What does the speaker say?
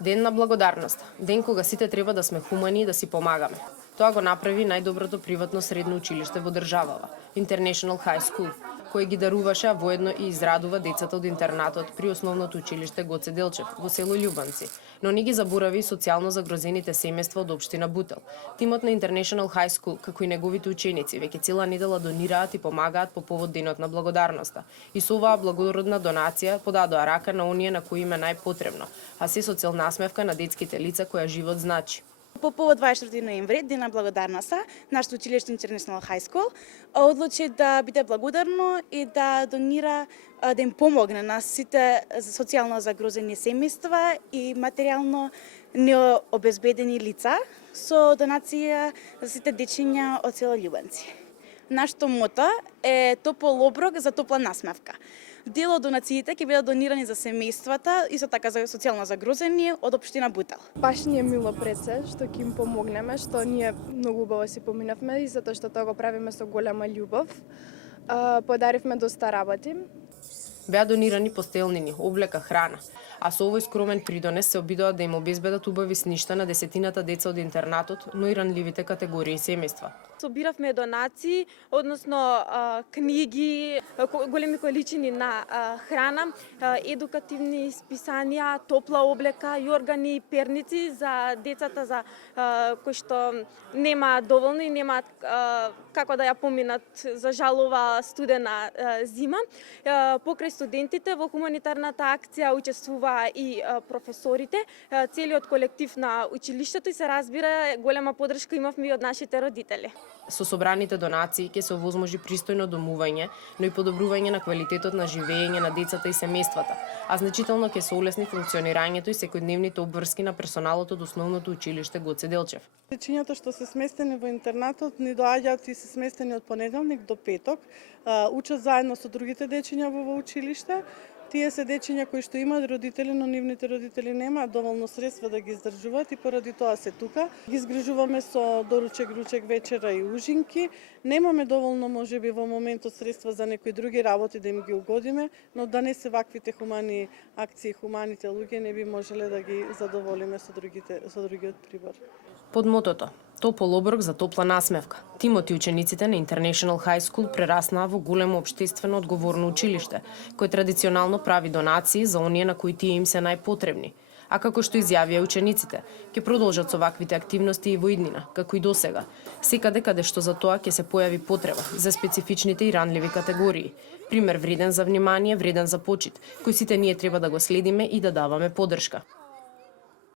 Ден на благодарност. Ден кога сите треба да сме хумани и да си помагаме. Тоа го направи најдоброто приватно средно училиште во државава, International High School, кој ги даруваше, а воедно и израдува децата од интернатот при основното училиште Гоце Делчев во село Љубанци, но не ги заборави и социјално загрозените семејства од општина Бутел. Тимот на International High School, како и неговите ученици, веќе цела недела донираат и помагаат по повод денот на благодарноста. И со оваа благородна донација подадоа рака на оние на кои им е најпотребно, а се со цел насмевка на детските лица која живот значи. По повод 24 ноември, Ден на благодарноста, нашето училиште International High School одлучи да биде благодарно и да донира, да им помогне на сите социјално загрозени семејства и материјално необезбедени лица со донација за сите дечиња од село Љубанци. Нашето мото е топол оброк за топла насмевка. Дел од донациите ќе бидат донирани за семејствата, исто така за социјално загрозени од општина Бутел. Баш ни е мило пред се што ќе им помогнеме, што ние многу убаво си поминавме и затоа што тоа го правиме со голема љубов. Подаривме доста работи. Беа донирани постелнини, облека, храна, а со овој скромен придонес се обидоа да им обезбедат убави сништа на десетината деца од интернатот, но и ранливите категории семејства. Собиравме донации, односно книги, големи количини на храна, едукативни списанија, топла облека, јоргани, перници за децата за кои што нема доволно и немаат како да ја поминат за жалова студена зима. Покрај студентите во хуманитарната акција учествуваа и професорите, целиот колектив на училиштето и се разбира голема поддршка имавме и од нашите родители. Со собраните донации ќе се овозможи пристојно домување, но и подобрување на квалитетот на живење на децата и семејствата, а значително ќе се олесни функционирањето и секојдневните обврски на персоналот од основното училиште Гоце Делчев. Дечињата што се сместени во интернатот ни доаѓаат и се сместени од понеделник до петок, учат заедно со другите дечиња во училиште. Тие се дечиња кои што имаат родители, но нивните родители немаат доволно средства да ги издржуваат и поради тоа се тука. Ги изгрижуваме со доручек, ручек, вечера и ужинки. Немаме доволно можеби во моментот средства за некои други работи да им ги угодиме, но да не се ваквите хумани акции, хуманите луѓе не би можеле да ги задоволиме со другиот прибор. Под мотото "Топол оброк за топла насмевка", тимот и учениците на International High School прераснаа во големо општествено одговорно училиште, кој традиционално прави донации за оние на кои тие им се најпотребни. А како што изјавија учениците, ќе продолжат со ваквите активности и во иднина, како и досега, секаде каде што за тоа ќе се појави потреба за специфичните и ранливи категории. Пример вреден за внимание, вреден за почит, кој сите ние треба да го следиме и да даваме поддршка.